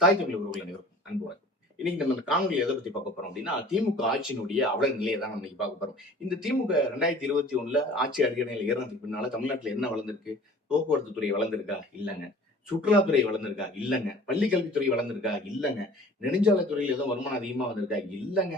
தாய் தமிழ் உறவுகள் அனைவருக்கும் அன்பு வணக்கம். இன்னைக்கு நம்ம இந்த காணொலி எதை பத்தி பார்க்க போறோம் அப்படின்னா, திமுக ஆட்சியினுடைய அவல நிலையை தான் நம்ம இன்னைக்கு பார்க்க போறோம். இந்த திமுக 2021ல ஆட்சி அதிகாரத்தில் ஏறினதுக்கு பின்னால தமிழ்நாட்டுல என்ன வளர்ந்திருக்கு? போக்குவரத்து துறை வளர்ந்திருக்கா? இல்லங்க. சுற்றுலாத்துறை வளர்ந்திருக்கா? இல்லங்க. பள்ளி கல்வித்துறை வளர்ந்திருக்கா? இல்லங்க. நெடுஞ்சாலைத்துறையில் ஏதோ வருமானம் அதிகமா வந்திருக்கா? இல்லங்க.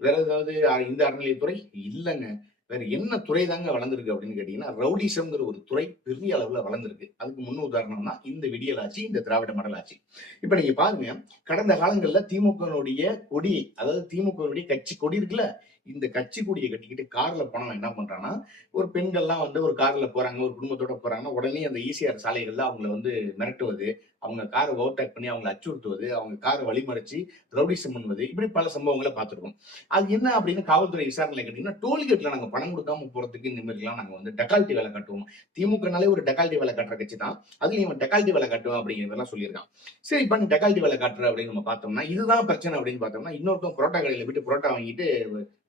வேற ஏதாவது இந்த அறநிலையத்துறை? இல்லங்க. வேற என்ன துறை தாங்க வளர்ந்திருக்கு அப்படின்னு கேட்டீங்கன்னா, ரவுடிசம்ங்கிற ஒரு துறை பெரிய அளவுல வளர்ந்திருக்கு. அதுக்கு முன் உதாரணம் தான் இந்த விடியல் ஆட்சி, இந்த திராவிட மாடல் ஆட்சி. இப்ப நீங்க பாருங்க, கடந்த காலங்கள்ல திமுகனுடைய கொடியை, அதாவது திமுகனுடைய கட்சி கொடி இருக்குல்ல, இந்த கட்சி கொடியை கட்டிக்கிட்டு கார்ல போனவன் என்ன பண்றான்னா, ஒரு பெண்கள்லாம் வந்து ஒரு கார்ல போறாங்க, ஒரு குடும்பத்தோட போறாங்கன்னா, உடனே அந்த ஈசிஆர் சாலைகள்ல அவங்கள வந்து மிரட்டுவது, அவங்க கார ஓவர்டேக் பண்ணி அவங்கள அச்சுறுத்துவது, அவங்க கார வழிமறிச்சு ரவுடிசம் பண்ணுவது, இப்படி பல சம்பவங்களை பார்த்திருக்கோம். அது என்ன அப்படின்னு காவல்துறை விசாரணையில கேட்டீங்கன்னா, டோல்கேட்ல நாங்க பணம் கொடுக்காம போறதுக்கு இந்த மாதிரிலாம் நாங்க வந்து டக்கால்ட்டி வேலை காட்டுவோம். திமுகனாலே ஒரு டக்கால்ட்டி வேலை காட்டுற கட்சி தான். அதுலயும் இவன் டக்கால்ட்டி வேலை காட்டுவான் அப்படிங்கிறதெல்லாம் சொல்லியிருக்கான். சரி, இப்ப நீ டக்கால்ட்டி வேலை காட்டுற அப்படின்னு நம்ம பார்த்தோம்னா, இதுதான் பிரச்சனை அப்படின்னு பார்த்தோம்னா, இன்னொருத்தன் புரோட்டா கடையில போயிட்டு புரோட்டா வாங்கிட்டு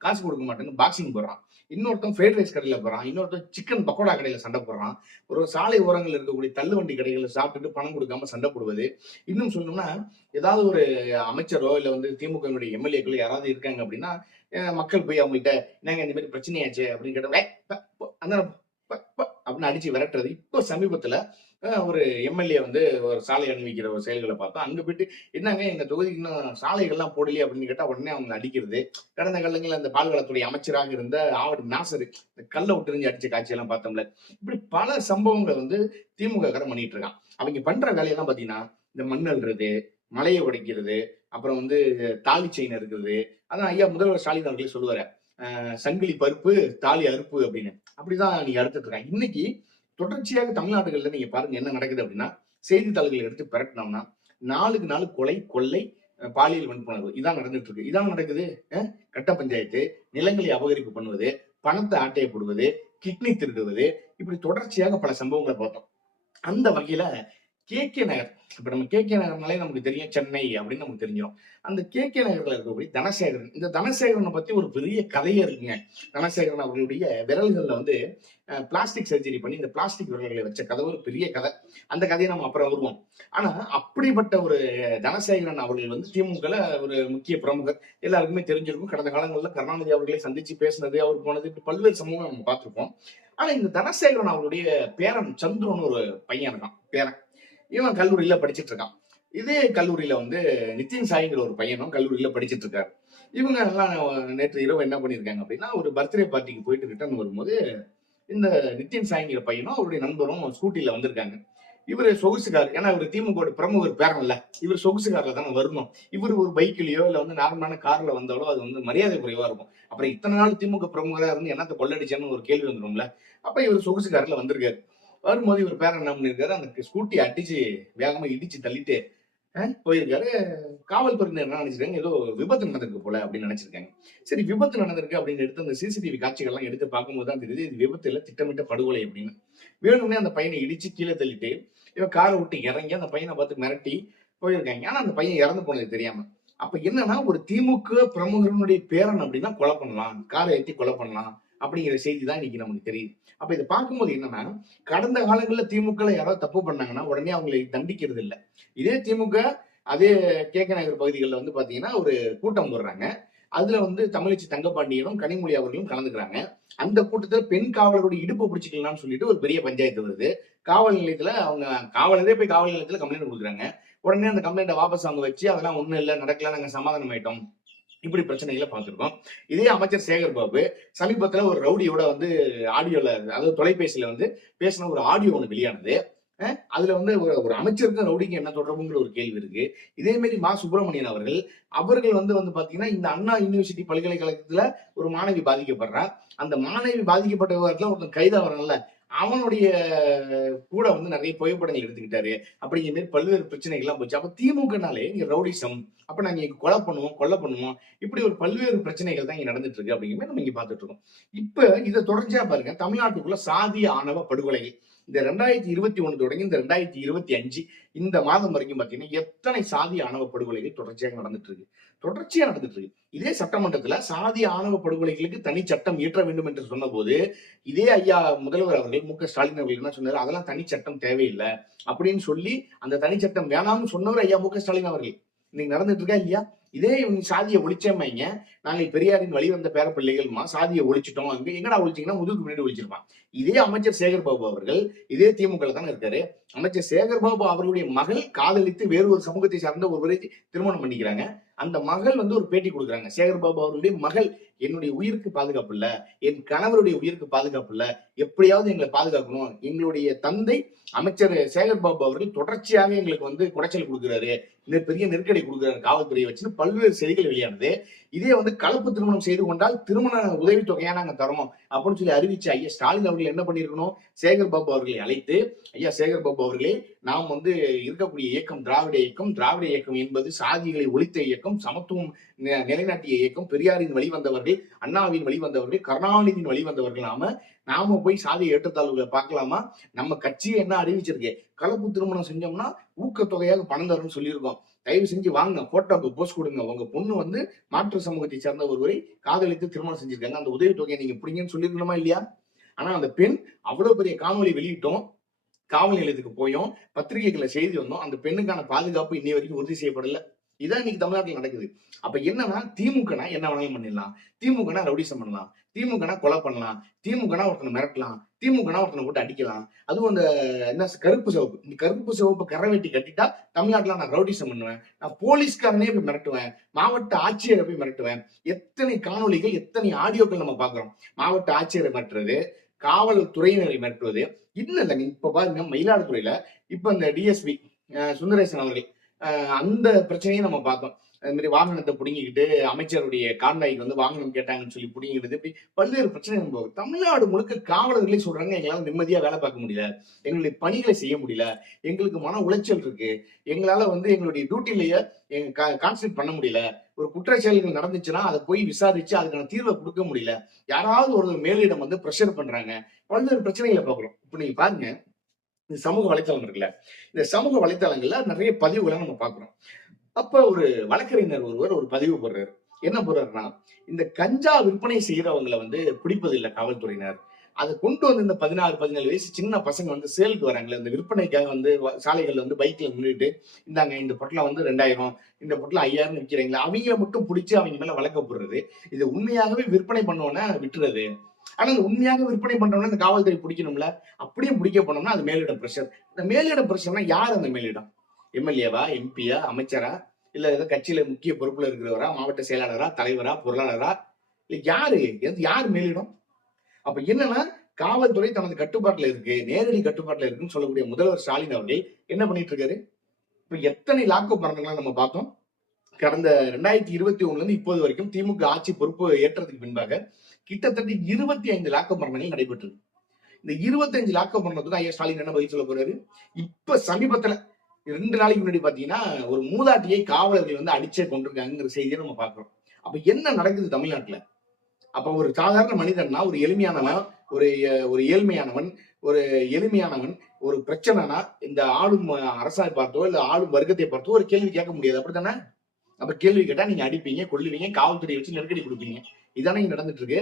காசு கொடுக்க மாட்டேன்னு பாக்ஸிங் போடுறான். இன்னொருத்தன் ஃப்ரைட் ரைஸ் கடையில போறான். இன்னொருத்தன் சிக்கன் பக்கோடா கடையில சண்டை போடுறான். ஒரு சாலை ஓரங்களில் இருக்கக்கூடிய தள்ளுவண்டி கடைகளை சாப்பிட்டுட்டு பணம் கொடுக்காம சண்டை போடுவது. இன்னும் சொல்லணும்னா, ஏதாவது ஒரு அமைச்சரோ இல்ல வந்து திமுகவினுடைய எம்எல்ஏக்களோ யாராவது இருக்காங்க அப்படின்னா, மக்கள் போய் அவங்கள்ட்ட என்னங்க இந்த மாதிரி பிரச்சனையாச்சு அப்படின்னு கேட்டா, அந்த அப்படின்னு அடிச்சு விரட்டுறது. இப்போ சமீபத்துல ஒரு எம்எல்ஏ வந்து ஒரு சாலை அணிவிக்கிற ஒரு செயல்களை பார்த்தோம். அங்க போயிட்டு என்னங்க எங்க தொகுதிக்கு இன்னும் சாலைகள்லாம் போடலையே அப்படின்னு கேட்டா உடனே அவங்க அடிக்கிறது. கடந்த காலங்களில் அந்த பால்வளத்துறை அமைச்சராக இருந்த ஆவடி நாசர் இந்த கல்லை விட்டுறிஞ்சு அடிச்ச காட்சியெல்லாம் பார்த்தோம்ல. இப்படி பல சம்பவங்களை வந்து திமுக காரன் பண்ணிட்டு இருக்கான். அவங்க பண்ற வேலையெல்லாம் பாத்தீங்கன்னா, இந்த மண் அள்ளுறது, மலையை உடைக்கிறது, அப்புறம் வந்து தாலி செயின் இருக்கிறது. அதான் ஐயா முதல்வர் ஸ்டாலின் அவர்களே சொல்லுவாரு, சங்கிலி பருப்பு தாலி அறுப்பு அப்படின்னு. அப்படிதான் நீங்க அறுத்துட்டு இருக்காங்க. இன்னைக்கு தொடர்ச்சியாக தமிழ்நாடுகள்ல நீங்க பாருங்க என்ன நடக்குது அப்படின்னா, செய்தித்தாள்களை எடுத்து பிரட்டினோம்னா, நாளுக்கு நாள் கொலை, கொள்ளை, பாலியல் வன்புணர்வு இதான் நடந்துட்டு இருக்கு. இதான் நடக்குது. கட்ட பஞ்சாயத்து, நிலங்களை அபகரிப்பு பண்ணுவது, பணத்தை ஆட்டைய போடுவது, கிட்னி திருடுவது, இப்படி தொடர்ச்சியாக பல சம்பவங்களை பார்த்தோம். அந்த வகையில கே நகர், இப்ப நம்ம கே நகர்னாலே நமக்கு தெரியும் சென்னை அப்படின்னு நமக்கு தெரிஞ்சிடும். அந்த கே நகர்ல இருக்கக்கூடிய தனசேகரன், இந்த தனசேகரனை பத்தி ஒரு பெரிய கதையே இருக்குங்க. தனசேகரன் அவர்களுடைய விரல்கள்ல வந்து பிளாஸ்டிக் சர்ஜரி பண்ணி இந்த பிளாஸ்டிக் விரல்களை வச்ச கதை ஒரு பெரிய கதை. அந்த கதையை நம்ம அப்புறம் வருவோம். ஆனா அப்படிப்பட்ட ஒரு தனசேகரன் அவர்கள் வந்து திமுகல ஒரு முக்கிய பிரமுகர், எல்லாருக்குமே தெரிஞ்சிருக்கும். கடந்த காலங்களில் கருணாநிதி அவர்களை சந்திச்சு பேசினது, அவர் போனது, இப்படி பல்வேறு சம்பவம் நம்ம பார்த்திருப்போம். ஆனா இந்த தனசேகரன் அவருடைய பேரன் சந்துருன்னு ஒரு பையன் இருக்கான், பேரன். இவன் கல்லூரியில படிச்சுட்டு இருக்கான். இதே கல்லூரியில வந்து நிதின் சாய்ங்கிற ஒரு பையனும் கல்லூரியில படிச்சுட்டு இருக்காரு. இவங்க எல்லாம் நேற்று இரவு என்ன பண்ணிருக்காங்க அப்படின்னா, ஒரு பர்த்டே பார்ட்டிக்கு போயிட்டு ரிட்டர்ன் வரும்போது இந்த நிதின் சாய்ங்கிற பையனும் அவருடைய நண்பரும் ஸ்கூட்டில வந்திருக்காங்க. இவரு சொகுசுக்கார், ஏன்னா இவர் திமுக பிரமுகர் பேரன் இல்ல, இவர் சொகுசுக்காரில் தானே வரணும். இவர் ஒரு பைக்லயோ இல்ல வந்து நார்மலான கார்ல வந்தாலோ அது வந்து மரியாதை குறைவா இருக்கும். அப்புறம் இத்தனை நாள் திமுக பிரமுகரா இருந்து என்னத்த கொள்ளடிச்சான்னு ஒரு கேள்வி வந்துடும்ல. அப்ப இவர் சொகுசுக்காரில் வந்திருக்காரு. வரும்போது இவர் பேரன் என்ன பண்ணிருக்காரு, அந்த ஸ்கூட்டி அடிச்சு வேகமா இடிச்சு தள்ளிட்டு போயிருக்காரு. காவல்துறையினர் என்ன நினைச்சிருக்காங்க, ஏதோ விபத்து நடந்திருக்கு போல அப்படின்னு நினைச்சிருக்காங்க. சரி, விபத்து நடந்திருக்கு அப்படின்னு எடுத்து அந்த சிசிடிவி காட்சிகள் எல்லாம் எடுத்து பார்க்கும்போது தான் தெரியுது இது விபத்து இல்ல, திட்டமிட்ட படுகொலை அப்படின்னு. வேணும்னே அந்த பையனை இடிச்சு கீழே தள்ளிட்டு இவன் காரை விட்டு இறங்கி அந்த பையனை பார்த்து மிரட்டி போயிருக்காங்க. ஆனா அந்த பையன் இறந்து போனது தெரியாம. அப்ப என்னன்னா, ஒரு திமுக பிரமுகனுடைய பேரன் அப்படின்னா கொலை பண்ணலாம், காரை ஏற்றி கொலை பண்ணலாம் அப்படிங்கிற செய்தி தான் இன்னைக்கு நமக்கு தெரியுது. அப்ப இதை பார்க்கும்போது என்னன்னா, கடந்த காலங்களில் திமுக யாராவது தப்பு பண்ணாங்கன்னா உடனே அவங்களை தண்டிக்கிறது இல்லை. இதே திமுக அதே கே நகர் பகுதிகளில் வந்து பாத்தீங்கன்னா ஒரு கூட்டம் போடுறாங்க. அதுல வந்து தமிழச்சி தங்கப்பாண்டியனும் கனிமொழி அவர்களும் கலந்துக்கிறாங்க. அந்த கூட்டத்தில் பெண் காவலருடைய இடுப்பு பிடிச்சிக்கலாம்னு சொல்லிட்டு ஒரு பெரிய பஞ்சாயத்து வருது. காவல் நிலையத்துல அவங்க காவலரே போய் காவல் நிலையத்துல கம்ப்ளைண்ட் கொடுக்குறாங்க. உடனே அந்த கம்ப்ளைண்ட்டை வாபஸ் அவங்க வச்சு அதெல்லாம் ஒண்ணும் இல்லை, நடக்கல, நாங்க சமாதானம் ஆயிட்டோம், இப்படி பிரச்சனைகளை பார்த்திருக்கோம். இதே அமைச்சர் சேகர் பாபு சமீபத்துல ஒரு ரவுடியோட வந்து ஆடியோல, அதாவது தொலைபேசியில வந்து பேசின ஒரு ஆடியோ ஒன்று வெளியானது. அதுல வந்து ஒரு அமைச்சருக்கு ரவுடிக்கு என்ன தொடர்புங்கிற ஒரு கேள்வி இருக்கு. இதே மாதிரி மா சுப்பிரமணியன் அவர்கள் வந்து பாத்தீங்கன்னா இந்த அண்ணா யூனிவர்சிட்டி பல்கலைக்கழகத்துல ஒரு மாணவி பாதிக்கப்படுறா. அந்த மாணவி பாதிக்கப்பட்ட விவரத்துல ஒருத்தன் கைதாகிறான்ல, அவனுடைய கூட வந்து நிறைய புகைப்படங்கள் எடுத்துக்கிட்டாரு. அப்படிங்கிற மாதிரி பல்வேறு பிரச்சனைகள் எல்லாம் போச்சு. அப்ப திமுகனாலே இங்க ரவுடிசம், அப்ப நாங்க இங்க கொலை பண்ணுவோம், கொலை பண்ணுவோம், இப்படி ஒரு பல்வேறு பிரச்சனைகள் தான் இங்க நடந்துட்டு இருக்கு அப்படிங்கிற மாதிரி நம்ம இங்க பாத்துட்டு இருக்கோம். இப்ப இதை தொடர்ச்சியா பாருங்க, தமிழ்நாட்டுக்குள்ள சாதிய ஆணவ படுகொலைகள், இந்த 2021 தொடங்கி இந்த 2025 இந்த மாதம் வரைக்கும் பாத்தீங்கன்னா எத்தனை சாதி ஆணவ படுகொலைகள் தொடர்ச்சியாக நடந்துட்டு இருக்கு. இதே சட்டமன்றத்துல சாதி ஆணவ படுகொலைகளுக்கு தனி சட்டம் இயற்ற வேண்டும் என்று சொன்ன போது இதே ஐயா முதல்வர் அவர்கள் மு.க.ஸ்டாலின் அவர்கள் என்ன சொன்னாரு, அதெல்லாம் தனி சட்டம் தேவையில்லை அப்படின்னு சொல்லி அந்த தனி சட்டம் வேணாம்னு சொன்னவர் ஐயா மு.க.ஸ்டாலின் அவர்கள். இன்னைக்கு நடந்துட்டு இருக்கா இல்லையா? இதே இவங்க சாதியை ஒழிச்சமைங்க, நாங்கள் பெரியாரின் வழி வந்த பேர பிள்ளைகள்மா சாதியை ஒழிச்சிட்டோம். அங்க எங்கடா ஒழிச்சிங்கன்னா முதுகுக்கு முன்னாடி ஒழிச்சிருப்பான். இதே அமைச்சர் சேகர்பாபு அவர்கள் இதே திமுக தானே இருக்காரு. அமைச்சர் சேகர்பாபு அவர்களுடைய மகள் காதலித்து வேறு ஒரு சமூகத்தை சார்ந்த ஒருவரை திருமணம் பண்ணிக்கிறாங்க. அந்த மகள் ஒரு பேட்டி கொடுக்குறாங்க. சேகர்பாபு அவருடைய மகள், என்னுடைய உயிருக்கு பாதுகாப்பு இல்ல, என் கணவருடைய உயிருக்கு பாதுகாப்பு இல்ல, எப்படியாவது எங்களை பாதுகாக்கணும். எங்களுடைய தந்தை அமைச்சர் சேகர்பாபு அவர்கள் தொடர்ச்சியாக எங்களுக்கு குடைச்சல் கொடுக்கிறாரு, பெரிய நெருக்கடி கொடுக்கிறாரு காவல்துறையை வச்சுன்னு பல்வேறு செய்திகள் வெளியானது. இதே கலப்பு திருமணம் செய்து கொண்டால் திருமண உதவித்தொகையா நாங்க தரோம் அப்படின்னு சொல்லி அறிவிச்ச ஐயா ஸ்டாலின் அவர்கள் என்ன பண்ணிருக்கணும், சேகர்பாபு அவர்களை அழைத்து, ஐயா சேகர்பாபு அவர்களே, நாம் இருக்கக்கூடிய இயக்கம் திராவிட இயக்கம் என்பது சாதிகளை ஒழித்த இயக்கம், சமத்துவம் நிலைநாட்டிய இயக்கம், பெரியாரின் வழிவந்தவர்கள், அண்ணாவின் வழிவந்தவர்கள், கருணாநிதியின் வழிவந்தவர்கள். நாம போய் சாதி ஏற்றத்தாழ்வுகளை பார்க்கலாமா? நம்ம கட்சியை என்ன அறிவிச்சிருக்கு, கலப்பு திருமணம் செஞ்சோம்னா ஊக்கத்தொகையாக பணம் தரும்னு சொல்லியிருக்கோம். தயவு செஞ்சு வாங்க, போட்டோக்கு போஸ்ட் கொடுங்க, உங்க பொண்ணு மாற்று சமூகத்தை சேர்ந்த ஒருவரை காதலித்து திருமணம் செஞ்சிருக்காங்க, அந்த உதவித்தொகையை நீங்க பிடிங்கன்னு சொல்லிருக்கணுமா இல்லையா? ஆனா அந்த பெண் அவ்வளவு பெரிய காணொலி வெளியிட்டோம், காவல் நிலையத்துக்கு போயும், பத்திரிகைகளை செய்தி வந்தோம், அந்த பெண்ணுக்கான பாதுகாப்பு இன்னை வரைக்கும் உறுதி செய்யப்படல. இதான் இன்னைக்கு தமிழ்நாட்டில் நடக்குது. அப்ப என்னன்னா, திமுகனா என்ன வேணாலும் பண்ணிடலாம், திமுகனா ரவுடிசம் பண்ணலாம், திமுகனா கொலை பண்ணலாம், திமுகனா ஒருத்தனை மிரட்டலாம், திமுகனா ஒருத்தனை போட்டு அடிக்கலாம். அதுவும் அந்த என்ன கருப்பு சிவப்பு கரை வெட்டி கட்டிட்டா தமிழ்நாட்டுல நான் ரவுடிசம் பண்ணுவேன், நான் போலீஸ்காரனே போய் மிரட்டுவேன், மாவட்ட ஆட்சியரை போய் மிரட்டுவேன். எத்தனை காணொலிகள், எத்தனை ஆடியோக்கள் நம்ம பாக்குறோம். மாவட்ட ஆட்சியரை மிரட்டுறது, காவல்துறையினரை மிரட்டுவது. இன்னும் இல்லைங்க, இப்ப பாருங்க மயிலாடுதுறையில இப்ப இந்த டிஎஸ்பி சுந்தரேசன் அவர்கள் அந்த பிரச்சனையை நம்ம பார்த்தோம். அது மாதிரி வாகனத்தை பிடுங்கிக்கிட்டு அமைச்சருடைய கான்வாய்க்கு வாகனம் கேட்டாங்கன்னு சொல்லி பிடிங்கிட்டு இப்படி பல்வேறு பிரச்சனை போகும். தமிழ்நாடு முழுக்க காவலர்களே சொல்றாங்க, எங்களால நிம்மதியா வேலை பார்க்க முடியல, எங்களுடைய பணிகளை செய்ய முடியல, எங்களுக்கு மன உளைச்சல் இருக்கு, எங்களால எங்களுடைய டியூட்டிலேயே கான்சன்ட்ரேட் பண்ண முடியல, ஒரு குற்ற செயல்கள் நடந்துச்சுன்னா அதை போய் விசாரிச்சு அதுக்கான தீர்வை கொடுக்க முடியல, யாராவது ஒரு மேலிடம் பிரஷர் பண்றாங்க, பல்வேறு பிரச்சனைகளை பார்க்கிறோம். இப்ப நீங்க பாருங்க, இந்த சமூக வலைத்தளம் இருக்குல்ல, இந்த சமூக வலைத்தளங்கள்ல நிறைய பதிவுகளை நம்ம பார்க்கிறோம். அப்ப ஒரு வழக்கறிஞர் ஒருவர் ஒரு பதிவு போடுறாரு. என்ன போடுறாருன்னா, இந்த கஞ்சா விற்பனை செய்யறவங்களை பிடிப்பது இல்லை காவல்துறையினர், அதை கொண்டு இந்த 16-17 வயசு சின்ன பசங்க சேலுக்கு வராங்களே, இந்த விற்பனைக்காக சாலைகள்ல பைக்ல நின்றுட்டு, இந்தாங்க இந்த பொட்டலம் 2000, இந்த பொட்டலம் 5000 விற்கிறீங்களா, அவங்கள மட்டும் பிடிச்சி அவங்க மேல வழக்க போடுறது. இது உண்மையாகவே விற்பனை பண்ணோன்னா விட்டுறது. ஆனா இந்த உண்மையாக விற்பனை பண்றவங்க இந்த காவல்துறை பிடிக்கணும்ல, அப்படியே பிடிக்க போனோம்னா அது மேலிடம் பிரஷர். இந்த மேலிடம் பிரஷர்னா யார் அந்த மேலிடம்? எம்எல்ஏவா, எம்பியா, அமைச்சரா, இல்ல ஏதோ கட்சியில முக்கிய பொறுப்புல இருக்கிறவரா, மாவட்ட செயலாளரா, தலைவரா, பொருளாளரா, இல்ல யார் மேலிடம்? அப்ப என்னன்னா, காவல்துறை தனது கட்டுப்பாட்டுல இருக்கு, நேரடி கட்டுப்பாட்டுல இருக்குன்னு சொல்லக்கூடிய முதல்வர் ஸ்டாலின் அவர்கள் என்ன பண்ணிட்டு இருக்காரு? இப்ப எத்தனை லாக்அப் மரணங்களை நம்ம பார்த்தோம். கடந்த 2021 இப்போது வரைக்கும் திமுக ஆட்சி பொறுப்பு ஏற்றதுக்கு பின்பாக கிட்டத்தட்ட 25 லாக்அப் மரணங்கள் நடைபெற்றது. இந்த 25 லாக்அப் மரணத்துக்கு ஐயா ஸ்டாலின் என்ன பதில் சொல்ல போறாரு? இப்ப சமீபத்துல 2 நாளைக்கு முன்னாடி பாத்தீங்கன்னா ஒரு மூதாட்டியை காவலர்கள் அடிச்சே கொண்டிருக்காங்கிற செய்தியை நம்ம பாக்குறோம். அப்ப என்ன நடக்குது தமிழ்நாட்டுல? அப்ப ஒரு சாதாரண மனிதன்னா, ஒரு எளிமையானவன், ஒரு ஏழ்மையானவன், ஒரு எளிமையானவன், ஒரு பிரச்சனைனா இந்த ஆளும் அரசாய் பார்த்தோ இல்ல ஆளும் வர்க்கத்தை பார்த்தோ ஒரு கேள்வி கேட்க முடியாது, அப்படித்தானே? அப்ப கேள்வி கேட்டா நீங்க அடிப்பீங்க, கொல்லுவீங்க, காவல்துறையை வச்சு நெருக்கடி கொடுப்பீங்க. இதானே இங்க நடந்துட்டு இருக்கு.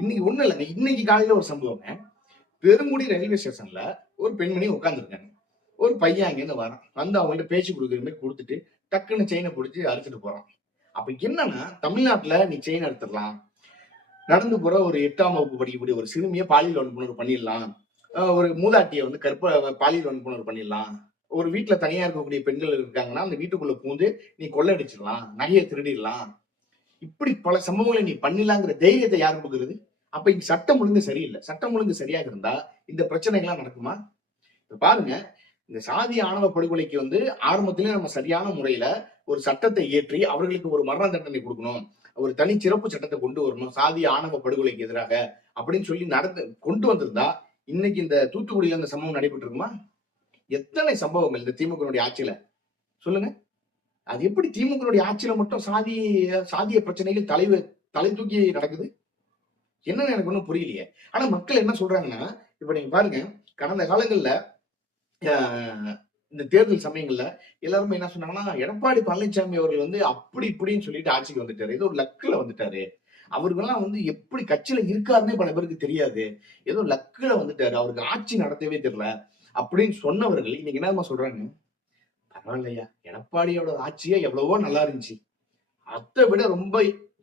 இன்னைக்கு ஒண்ணு இல்லைங்க, இன்னைக்கு காலையில ஒரு சம்பவம். பெருங்குடி ரயில்வே ஸ்டேஷன்ல ஒரு பெண்மணி உட்கார்ந்துருக்காங்க. ஒரு பையன் அங்கேருந்து வரான், அவங்கள்ட்ட பேச்சு கொடுக்குற மாதிரி கொடுத்துட்டு டக்குன்னு செயினை பிடிச்சி அறுத்துட்டு போறான். அப்ப என்னன்னா, தமிழ்நாட்டுல நீ செயின் எடுத்துடலாம், நடந்து போற ஒரு 8ஆம் வகுப்பு படிக்கக்கூடிய ஒரு சிறுமியை பாலியல் வன்புணர்வு பண்ணிடலாம், ஒரு மூதாட்டியை பாலியல் வன்புணர்வு பண்ணிடலாம், ஒரு வீட்டுல தனியா இருக்கக்கூடிய பெண்கள் இருக்காங்கன்னா அந்த வீட்டுக்குள்ள பூந்து நீ கொள்ளடிச்சிடலாம், நகையை திருடிடலாம், இப்படி பல சம்பவங்களை நீ பண்ணிடலாங்கிற தைரியத்தை யார் கொடுக்குறது? அப்ப இங்க சட்டம் ஒழுங்கு சரியில்லை. சட்டம் ஒழுங்கு சரியாக இருந்தா இந்த பிரச்சனைகள்லாம் நடக்குமா? இப்ப பாருங்க, இந்த சாதி ஆணவ படுகொலைக்கு ஆரம்பத்திலே நம்ம சரியான முறையில ஒரு சட்டத்தை ஏற்றி அவர்களுக்கு ஒரு மரண தண்டனை கொடுக்கணும், ஒரு தனி சிறப்பு சட்டத்தை கொண்டு வரணும் சாதி ஆணவ படுகொலைக்கு எதிராக அப்படின்னு சொல்லி கொண்டு வந்திருந்தா இன்னைக்கு இந்த தூத்துக்குடியில இந்த சம்பவம் நடைபெற்று இருக்குமா? எத்தனை சம்பவங்கள் இந்த திமுக ஆட்சியில சொல்லுங்க. அது எப்படி திமுக ஆட்சியில மட்டும் சாதிய பிரச்சனைகள் தலை தூக்கி நடக்குது? என்னன்னு எனக்கு ஒன்றும் புரியலையே. ஆனா மக்கள் என்ன சொல்றாங்கன்னா, இப்ப நீங்க பாருங்க, கடந்த காலங்கள்ல அஹ், இந்த தேர்தல் சமயங்கள்ல எல்லாருமே என்ன சொன்னாங்கன்னா, எடப்பாடி பழனிசாமி அவர்கள் வந்து அப்படி இப்படின்னு சொல்லிட்டு ஆட்சிக்கு வந்துட்டாரு. ஏதோ ஒரு லக்குல வந்துட்டாரு. அவருக்கெல்லாம் வந்து எப்படி கட்சியில இருக்காருன்னே பல பேருக்கு தெரியாது. ஏதோ லக்குல வந்துட்டாரு. அவருக்கு ஆட்சி நடத்தவே தெரியல. அப்படின்னு சொன்னவர்கள் இன்னைக்கு என்னமா சொல்றாங்க? பரவாயில்லையா, எடப்பாடியோட ஆட்சியே எவ்வளவோ நல்லா இருந்துச்சு. அதை விட ரொம்ப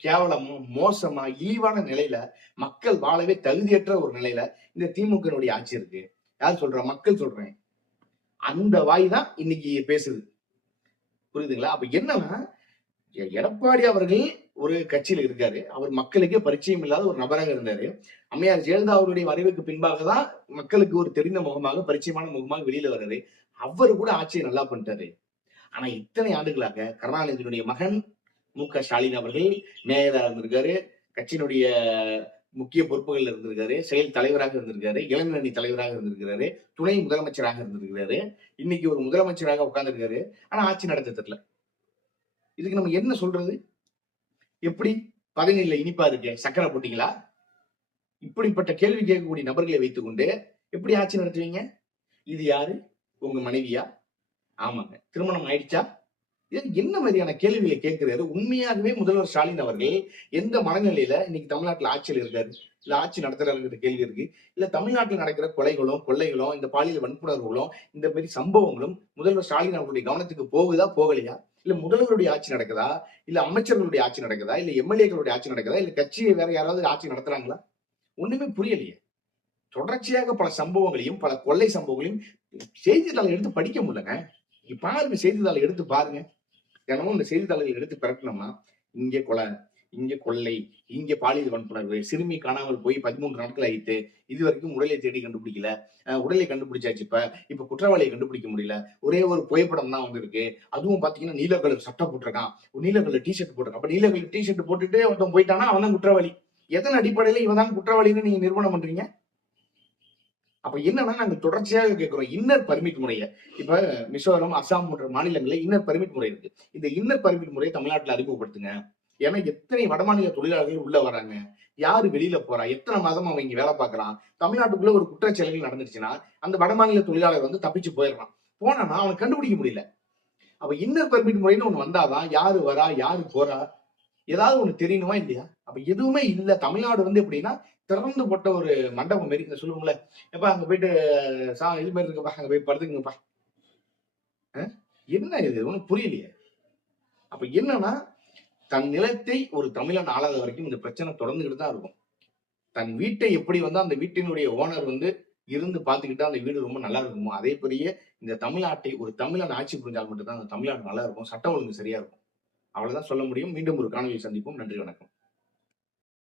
கேவலமா, மோசமா, இழிவான நிலையில மக்கள் வாழவே தகுதியற்ற ஒரு நிலையில இந்த திமுகனுடைய ஆட்சி இருக்கு. யார் சொல்றா? மக்கள் சொல்றேன். அந்த வாய் தான் இன்னைக்கு பேசுது. புரியுதுங்களா? அப்ப என்னன்னா, எடப்பாடி அவர்கள் ஒரு கட்சியில இருக்காரு. அவர் மக்களுக்கே பரிச்சயம் இல்லாத ஒரு நபராக இருந்தாரு. அம்மையார் ஜெயலலிதா அவருடைய மறைவுக்கு பின்பாக தான் மக்களுக்கு ஒரு தெரிந்த முகமாக, பரிச்சயமான முகமாக வெளியில வர்றாரு. அவரு கூட ஆட்சியை நல்லா பண்ணிட்டாரு. ஆனா இத்தனை ஆண்டுகளாக கருணாநிதியினுடைய மகன் மு.க. ஸ்டாலின் அவர்கள் மேயரா இருந்திருக்காரு. கட்சியினுடைய முக்கிய பொறுப்புகள்ல இருந்திருக்காரு. செயல் தலைவராக இருந்திருக்காரு. இளைஞரணி தலைவராக இருந்திருக்கிறாரு. துணை முதலமைச்சராக இருந்திருக்கிறாரு. இன்னைக்கு ஒரு முதலமைச்சராக உட்கார்ந்திருக்காரு. ஆனா ஆட்சி நடத்த தெரியல. இதுக்கு நம்ம என்ன சொல்றது? எப்படி? பதனில இனிப்பா இருக்கே, சர்க்கரை போட்டீங்களா? இப்படிப்பட்ட கேள்வி கேட்கக்கூடிய நபர்களை வைத்துக்கொண்டு எப்படி ஆட்சி நடத்துவீங்க? இது யாரு? உங்க மனைவியா? ஆமாங்க. திருமணம் ஆயிடுச்சா? இது என்ன மாதிரியான கேள்விகளை கேட்கிறாரு? உண்மையாகவே முதல்வர் ஸ்டாலின் அவர்கள் எந்த மனநிலையில இன்னைக்கு தமிழ்நாட்டுல ஆட்சியில் இருக்காரு? இல்ல ஆட்சி நடத்துறாருங்கிற கேள்வி இருக்கு. இல்ல தமிழ்நாட்டில் நடக்கிற கொலைகளும், கொள்ளைகளும், இந்த பாலியல் வன்புணர்வுகளும், இந்த மாதிரி சம்பவங்களும் முதல்வர் ஸ்டாலின் அவர்களுடைய கவனத்துக்கு போகுதா, போகலையா? இல்ல முதல்வருடைய ஆட்சி நடக்குதா? இல்ல அமைச்சர்களுடைய ஆட்சி நடக்குதா? இல்ல எம்எல்ஏக்களுடைய ஆட்சி நடக்குதா? இல்ல கட்சியை வேற யாராவது ஆட்சி நடத்துறாங்களா? ஒண்ணுமே புரியலையே. தொடர்ச்சியாக பல சம்பவங்களையும், பல கொள்ளை சம்பவங்களையும் செய்தித்தாளை எடுத்து படிக்க முடியலங்க. நீங்க பாருங்க, செய்தித்தாளை எடுத்து பாருங்க. தினமும் இந்த செய்தித்தாள்கள் எடுத்து பெரட்டினோம்னா, இங்கே கொலை, இங்கே கொள்ளை, இங்கே பாலியல் வன்புணர்வு, சிறுமி காணாமல் போய் 13 நாட்கள் ஆயிட்டு, இதுவரைக்கும் உடலை தேடி கண்டுபிடிக்கல. உடலை கண்டுபிடிச்சாச்சு இப்ப. இப்ப குற்றவாளியை கண்டுபிடிக்க முடியல. ஒரே ஒரு புகைப்படம் தான் வந்திருக்கு. அதுவும் பாத்தீங்கன்னா நீல கலர் சட்டை போட்டிருக்கான். நீல கலர் டி ஷர்ட் போட்டிருக்கான். அப்ப நீல கலர் டி ஷர்ட் போட்டுட்டு ஒருத்தன் போயிட்டானா அவன் தான் குற்றவாளி. எதன் அடிப்படையில இவன் தான் குற்றவாளின்னு நீங்க நிரூபணம் பண்றீங்க? அப்ப என்னன்னா நாங்க தொடர்ச்சியாக கேட்கிறோம். இன்னர் பர்மிட் முறைய. இப்ப மிசோரம், அசாம் போன்ற மாநிலங்களில் இன்னர் பர்மிட் முறை இருக்கு. இந்த இன்னர் பர்மிட் முறையை தமிழ்நாட்டுல அறிமுகப்படுத்துங்க. ஏன்னா எத்தனை வடமாநில தொழிலாளர்கள் உள்ள வராங்க, யாரு வெளியில போறா, எத்தனை மாதமா அவன் இங்க வேலை பார்க்கறான். தமிழ்நாட்டுக்குள்ள ஒரு குற்றச்செயல்கள் நடந்துருச்சுன்னா அந்த வடமாநில தொழிலாளர் வந்து தப்பிச்சு போயிடுறான். போனானா அவனை கண்டுபிடிக்க முடியல. அப்ப இன்னர் பர்மிட் முறைன்னு ஒண்ணு வந்தாதான் யாரு வரா, யாரு போறா, ஏதாவது ஒண்ணு தெரியணுமா இல்லையா? அப்ப எதுவுமே இல்ல. தமிழ்நாடு வந்து எப்படின்னா திறந்து போட்ட ஒரு மண்டபம் மாரி. இந்த சொல்லுவோம்ல, எப்பா அங்க போயிட்டு இது மாதிரி இருக்குப்பா, அங்க போய் படுத்துக்குங்கப்பா. என்ன இது? ஒண்ணும் புரியலையே. அப்ப என்னன்னா, தன் நிலத்தை ஒரு தமிழன் ஆளாத வரைக்கும் இந்த பிரச்சனை தொடர்ந்துகிட்டு தான் இருக்கும். தன் வீட்டை எப்படி வந்து அந்த வீட்டினுடைய ஓனர் வந்து இருந்து பார்த்துக்கிட்டா அந்த வீடு ரொம்ப நல்லா இருக்குமோ, அதே போலயே இந்த தமிழ்நாட்டை ஒரு தமிழன் ஆட்சி புரிஞ்சால் மட்டும் தான் அந்த தமிழ்நாடு நல்லா இருக்கும். சட்டம் ஒழுங்கு சரியா இருக்கும். அவ்வளவுதான் சொல்ல முடியும். மீண்டும் ஒரு காணொளியில் சந்திப்போம். நன்றி, வணக்கம்.